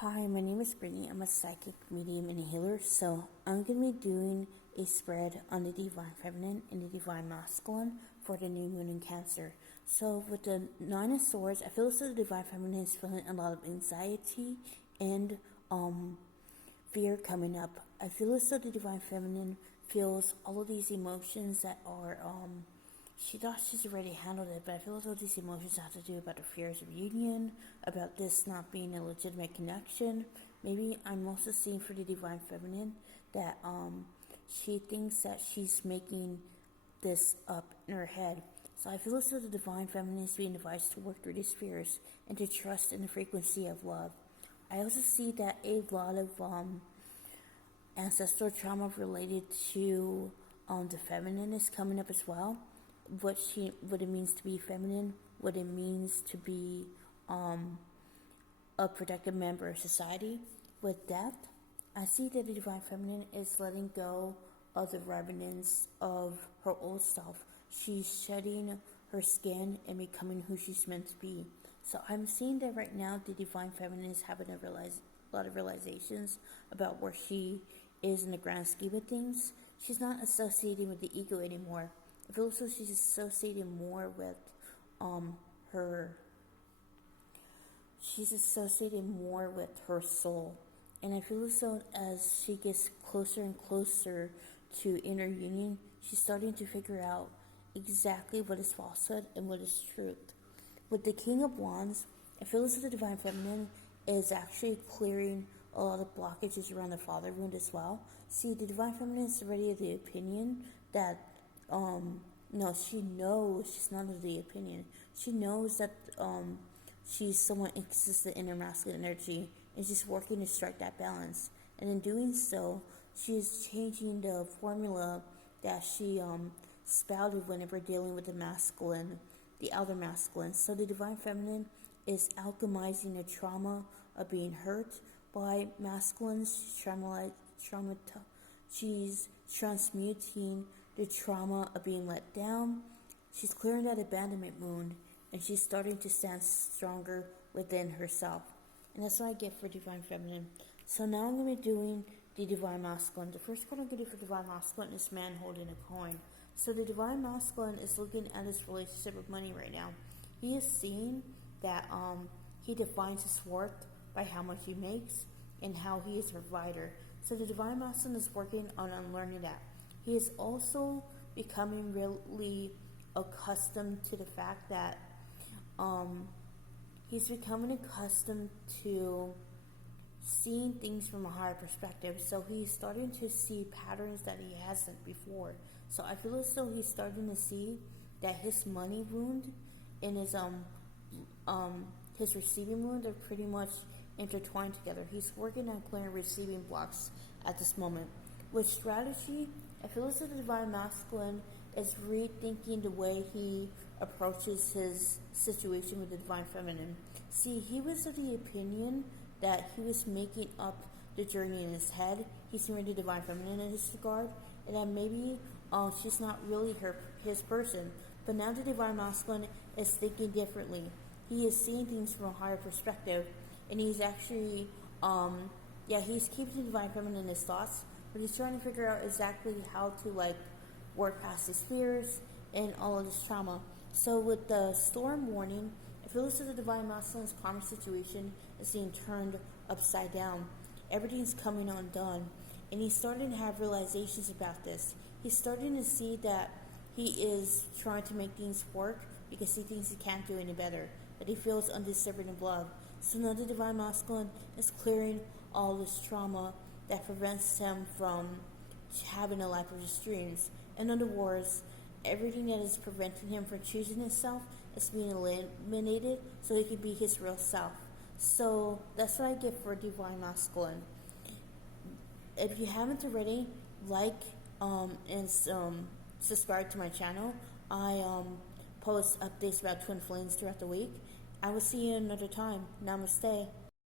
Hi, my name is Brittany. I'm a psychic medium and a healer. So I'm going to be doing a spread on the divine feminine and the divine masculine for the new moon in Cancer. So with the Nine of Swords, I feel as though the divine feminine is feeling a lot of anxiety and fear coming up. I feel as though the divine feminine feels all of these emotions that are she thought she's already handled it, but I feel as though these emotions have to do about the fears of union, about this not being a legitimate connection. Maybe I'm also seeing for the divine feminine that she thinks that she's making this up in her head. So I feel as though the divine feminine is being advised to work through these fears and to trust in the frequency of love. I also see that a lot of ancestral trauma related to the feminine is coming up as well. What it means to be feminine, what it means to be a productive member of society. With death, I see that the divine feminine is letting go of the remnants of her old self. She's shedding her skin and becoming who she's meant to be. So I'm seeing that right now the divine feminine is having a lot of realizations about where she is in the grand scheme of things. She's not associating with the ego anymore. I feel also she's associating more with she's associating more with her soul. And I feel as though as she gets closer and closer to inner union, she's starting to figure out exactly what is falsehood and what is truth. With the King of Wands, I feel as though the divine feminine is actually clearing a lot of blockages around the father wound as well. See, the divine feminine is already of the opinion that no, she knows she's not of the opinion. She knows that she's somewhat inconsistent in her masculine energy and she's working to strike that balance. And in doing so, she's changing the formula that she spouted whenever dealing with the masculine, the outer masculine. So the divine feminine is alchemizing the trauma of being hurt by masculines. She's transmuting the trauma of being let down. She's clearing that abandonment wound, and she's starting to stand stronger within herself. And that's what I get for divine feminine. So now I'm going to be doing the divine masculine. The first card I'm going to do for divine masculine is man holding a coin. So the divine masculine is looking at his relationship with money right now. He is seeing that he defines his worth by how much he makes and how he is a provider. So the divine masculine is working on unlearning that. He is also becoming really accustomed to the fact that he's becoming accustomed to seeing things from a higher perspective. So he's starting to see patterns that he hasn't before. So I feel as though he's starting to see that his money wound and his receiving wound are pretty much intertwined together. He's working on clearing receiving blocks at this moment. With strategy, I feel as though the divine masculine is rethinking the way he approaches his situation with the divine feminine. See, he was of the opinion that he was making up the journey in his head. He's married the divine feminine in this regard, and that maybe she's not really his person. But now the divine masculine is thinking differently. He is seeing things from a higher perspective, and he's actually he's keeping the divine feminine in his thoughts, but he's trying to figure out exactly how to work past his fears and all of this trauma. So with the storm warning, I feel as though the divine masculine's karma situation is being turned upside down. Everything's coming undone, and he's starting to have realizations about this. He's starting to see that he is trying to make things work because he thinks he can't do any better, that he feels undeserving of love. So now the divine masculine is clearing all this trauma that prevents him from having a life of his dreams. In other words, everything that is preventing him from choosing himself is being eliminated so he can be his real self. So that's what I get for divine masculine. If you haven't already, and subscribe to my channel. I post updates about twin flames throughout the week. I will see you another time. Namaste.